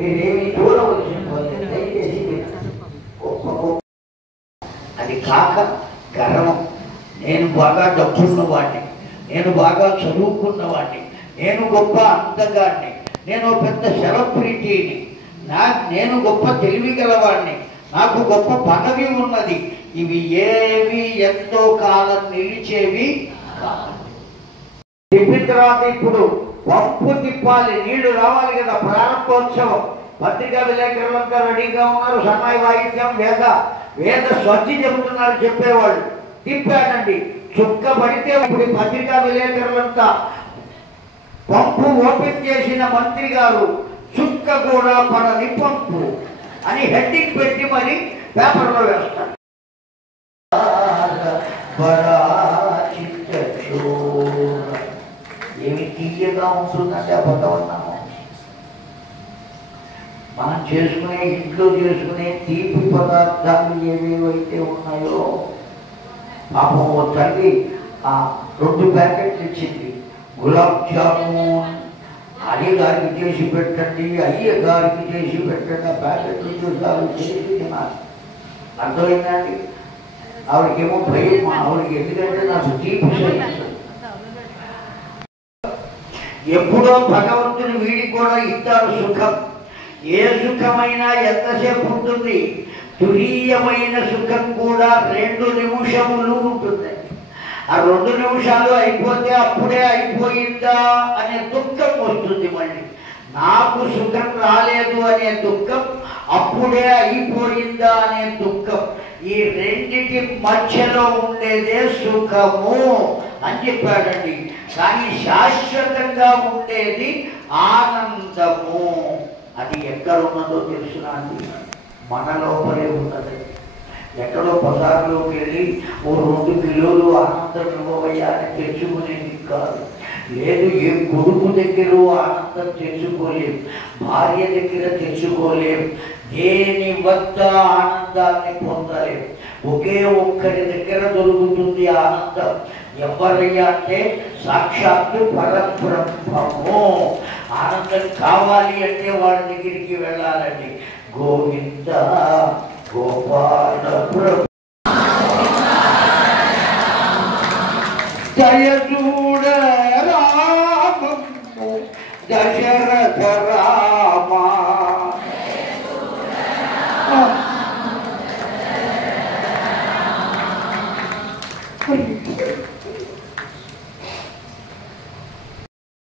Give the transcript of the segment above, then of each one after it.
మీరేమి చూడవలసిన పని దయచేసి గొప్ప గొప్ప అది కాక గర్వం. నేను బాగా డబ్బున్నవాడిని, నేను బాగా చదువుకున్నవాడిని, నేను గొప్ప అందగాడిని, నేను పెద్ద సెలబ్రిటీని, నేను గొప్ప తెలివి గలవాడిని, నాకు గొప్ప పదవి ఉన్నది. ఇవి ఏవి ఎంతో కాలం నిలిచేవి కాదు. తిప్పిన తర్వాత ఇప్పుడు పంపు తిప్పాలి, నీళ్లు రావాలి కదా. ప్రారంభోత్సవం, పత్రికా విలేకరులంతా రెడీగా ఉన్నారు. సన్నాయి వాయిద్యం, వేద స్వచ్ఛి చెబుతున్నారు చెప్పేవాళ్ళు. తిప్పాడండి, చుక్క పడితే ఇప్పుడు పత్రికా విలేకరులంతా పంపు ఓపెన్ చేసిన మంత్రి గారు చుక్క కూడా పడని పంపు అని హెడ్డింగ్ పెట్టి మరి పేపర్లో వేస్తారు. ఏమి తీయగా ఉంటుందంటే ఆ పదవన్నాము. మనం చేసుకునే ఇంట్లో చేసుకునే తీపి పదార్థాలు ఏవేవైతే ఉన్నాయో, పాపం ఓ తల్లి 2 ప్యాకెట్లు ఇచ్చింది. గులాబ్ జామున్ అయ్యగారికి చేసి పెట్టండి, అయ్యగారికి చేసి పెట్టండి. ఆ ప్యాకెట్లు చూసారు, చేసి తినాలి. అర్థమైందండి? ఆవిడకేమో భయం, ఆవిడకి ఎందుకంటే నాకు తీపి సహించదు. ఎప్పుడో భగవంతుని వీడికి కూడా ఇస్తారు సుఖం. ఏ సుఖమైనా ఎంతసేపు ఉంటుంది? తురీయమైన సుఖం కూడా 2 నిమిషములు ఉంటుంది. ఆ 2 నిమిషాలు అయిపోతే అప్పుడే అయిపోయిందా అనే దుఃఖం వస్తుంది. మళ్ళీ నాకు సుఖం రాలేదు అనే దుఃఖం, అప్పుడే అయిపోయిందా అనే దుఃఖం. ఈ రెండిటి మధ్యలో ఉండేదే సుఖము అని చెప్పాడండి. కానీ శాశ్వతంగా ఉండేది ఆనందము. అది ఎక్కడ ఉన్నదో తెలుసునా అండి? మన లోపలే ఉన్నది. ఎక్కడో బజార్లోకి వెళ్ళి ఓ 2 కిలోలు ఆనందం ఇవ్వవయ్యా అని తెచ్చుకునేది కాదు. లేదు, ఏ కొడుకు దగ్గర ఆనందం తెచ్చుకోలేం, భార్య దగ్గర తెచ్చుకోలేం, దేని వద్ద ఆనందాన్ని పొందలేం. ఒకే ఒక్కరి దగ్గర దొరుకుతుంది ఆనందం. ఎవరయ్యా అంటే సాక్షాత్తు పరబ్రహ్మము. ఆనందం కావాలి అంటే వాడి దగ్గరికి వెళ్ళాలండి. గోవింద గోపాల ప్రభు దయచూడ రామము దశరథ రామ.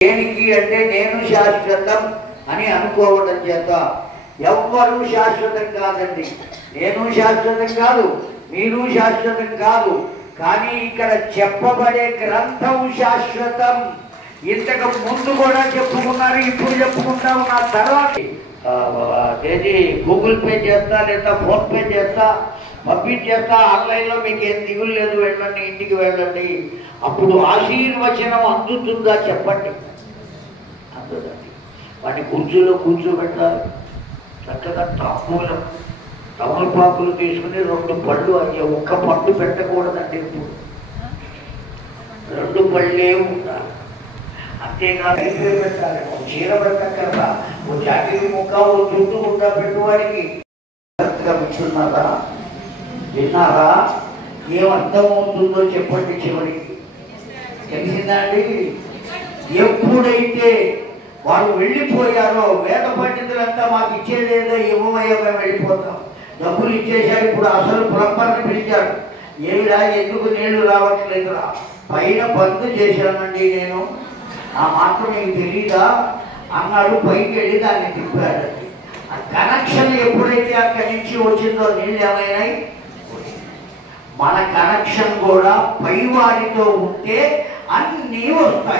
దేనికి అంటే నేను శాశ్వతం అని అనుకోవడం చేత. ఎవ్వరూ శాశ్వతం కాదండి. నేను శాశ్వతం కాదు, మీరు శాశ్వతం కాదు. కానీ ఇక్కడ చెప్పబడే గ్రంథం శాశ్వతం. ఇంతకు ముందు కూడా చెప్పుకున్నారు, ఇప్పుడు చెప్పుకుంటా ఉన్నారు. తర్వాత ఏది గూగుల్ పే చేస్తా, లేదా ఫోన్ పే చేస్తా, పంపించేస్తా, ఆన్లైన్లో మీకు ఏం దిగులు లేదు, వెళ్ళండి, ఇంటికి వెళ్ళండి. అప్పుడు ఆశీర్వచనం అందుతుందా చెప్పండి? అందుదండి. వాడిని కుర్చీలో కూర్చోబెట్టాలి. చక్కగా తమలపాకులు తీసుకుని 2 పళ్ళు అయ్యే, 1 పండు పెట్టకూడదండి. ఇప్పుడు 2 పళ్ళే ఉండాలి. అంతేకాదు పెట్టాలి. ఒక చీర పెట్టక్కర్లా, ఓ జాకెట్ ముక్క, ఓ చుట్టూ ముక్క పెట్టువాడికి వింటున్నారా? విన్నారా? ఏం అర్థమవుతుందో చెప్పండి. చివరికి తెలిసిందా అండి? ఎప్పుడైతే వారు వెళ్ళిపోయారో, వేద పండితులంతా మాకు ఇచ్చేదేదో ఇవ్వమయ్యా, మేము వెళ్ళిపోతాం, డబ్బులు ఇచ్చేశారు. ఇప్పుడు అసలు ప్లంబర్ని పిలిచాడు. ఏమిరా, ఎందుకు నీళ్లు రావట్లేదురా? పైన బంద్ చేశానండి నేను, ఆ మాత్రం మీకు తెలీదా అన్నాడు. పైకి వెళ్ళి దాన్ని తిప్పాడు. ఆ కనెక్షన్ ఎప్పుడైతే అక్కడి నుంచి వచ్చిందో నీళ్ళు ఏమైనాయి? మన కనెక్షన్ కూడా పైవారితో ఉంటే అన్నీ వస్తాయి.